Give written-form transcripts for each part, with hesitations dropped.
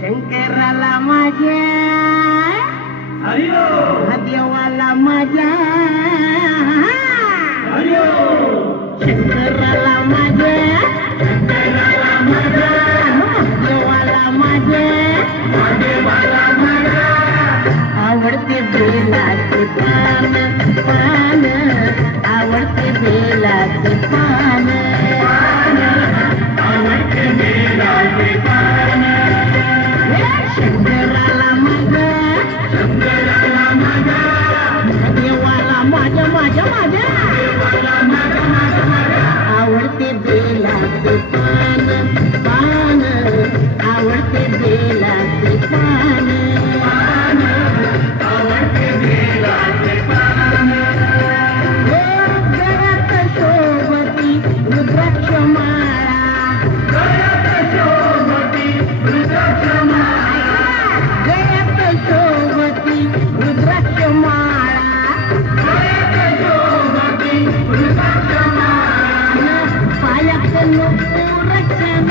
शंकराला माझ्या देवाला माझ्या शंकराला माझ्या देवाला माझ्या आवडते बेलाचे पान पान आवडते बेलाचे पान आवडते बेलाचे पान शंकराला माझ्या देवाला माझ्या आवडते बेलाचे पान पान आवडते बेलाचे पान आवडते बेलाचे पान गळ्यात शोभती रुद्राक्ष माळा गळ्यात शोभती रुद्राक्ष माळा पायात नूपुर छान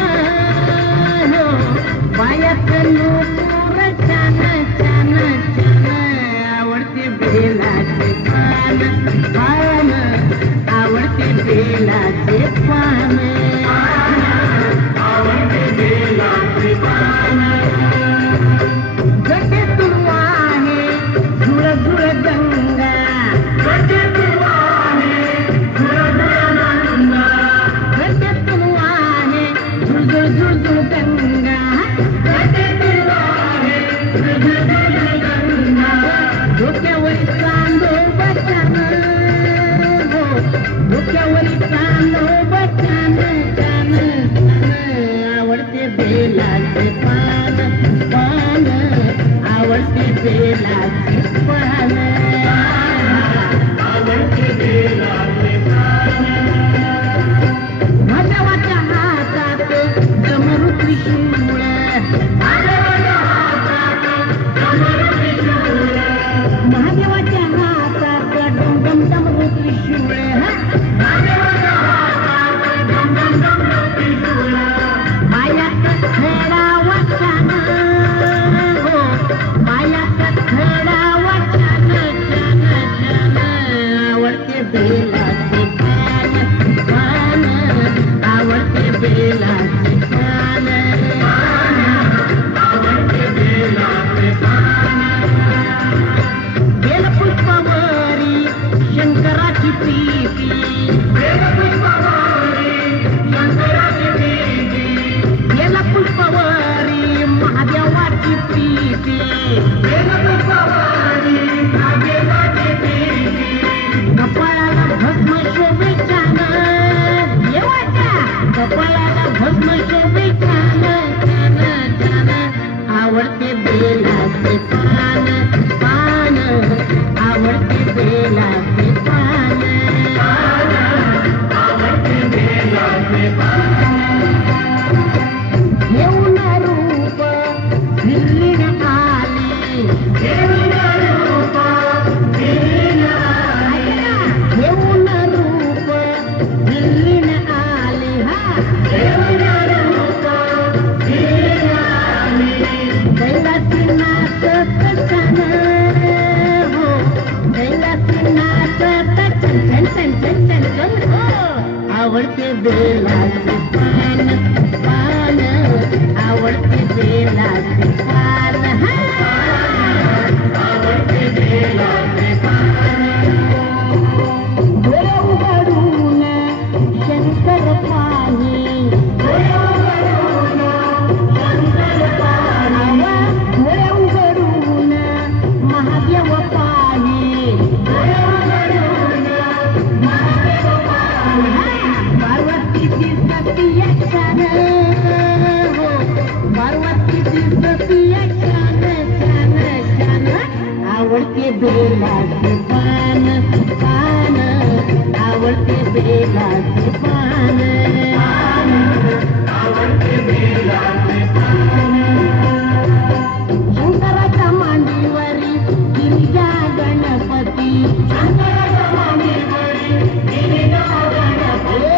पायात नूपुर छान छान छान आवडते बेलाचे पान पान आवडते बेलाचे पान आवडते बेलाचे पान गटे तुरवाने झुळ झुळ गंगा गटे तुरवाने झुळ झुळ गंगा गटे तुरवाने झुळ झुळ गंगा गटे तुरवाने झुळ झुळ गंगा डोक्यावर चांदोबा छान हो डोक्यावर चांदोबा छान छान आवडते बेलाचे पान पान आवडते बेलाचे पान आवडते बेलाचे पान महादेवाच्या हातात डमरू त्रिशूळ महादेवाच्या हातात डमरू त्रिशूळ महादेवाच्या हातात डम डमरू त्रिशूळ महादेवाच्या हातात डम डमरू त्रिशूळ पायात खेळावा छान हो पायात खेळावा छान छान छान आवडते बेलाचे पान पान आवडते बेलाचे पान आवडते बेलाचे पान बेलपुष्पावरी शंकराची प्रीती बेलपुष्पावरी शंकराची प्रीती बेलपुष्पावरी महादेवाची प्रीती बेलपुष्पावरी महादेवाची प्रीती कपाळाला भस्म शोभे छान देवाच्या कपाळाला भस्म शोभे छान छान छान आवडते बेलाचे पान पान आवडते बेलाचे पान आवडते बेलाचे पान येऊन रूप फिरलीन आली येऊन रूप फिरलीन आली येऊन रूप फिरलीन आली हा येऊन रूप फिरलीन आली दैलाची नाचत छान हो दैलाची नाचत छन छन छन छन छन हो आवडते बेलाचे पान पान आवडते बेलाचे पान आवडते बेलाचे पान डोळे उघडून शंकर पाणी डोळे उघडून महादेव पाणी पार्वतीची सती छान हो पार्वतीची सती छान छान छान आवडते बेलाचे पान पान आवडते बेलाचे पान आवडते बेलाचे पान शंकराच्या मांडीवरी गिरिजा गणपती शंकराच्या मांडीवरी गिरिजा गणपती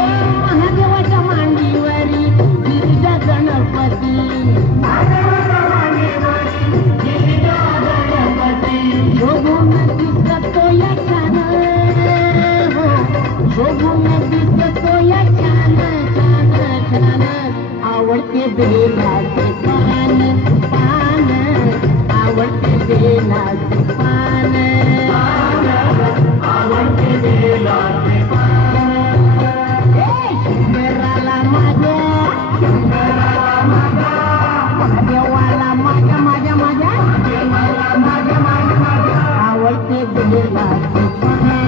बघून दिसतो या छान छान छान आवडते बेलाचे पान पान आवडते बेलाचे पान आवडते बेलाचे पान शंकराला माझ्या महादेवाला माझ्या आवडते बेलाचे पान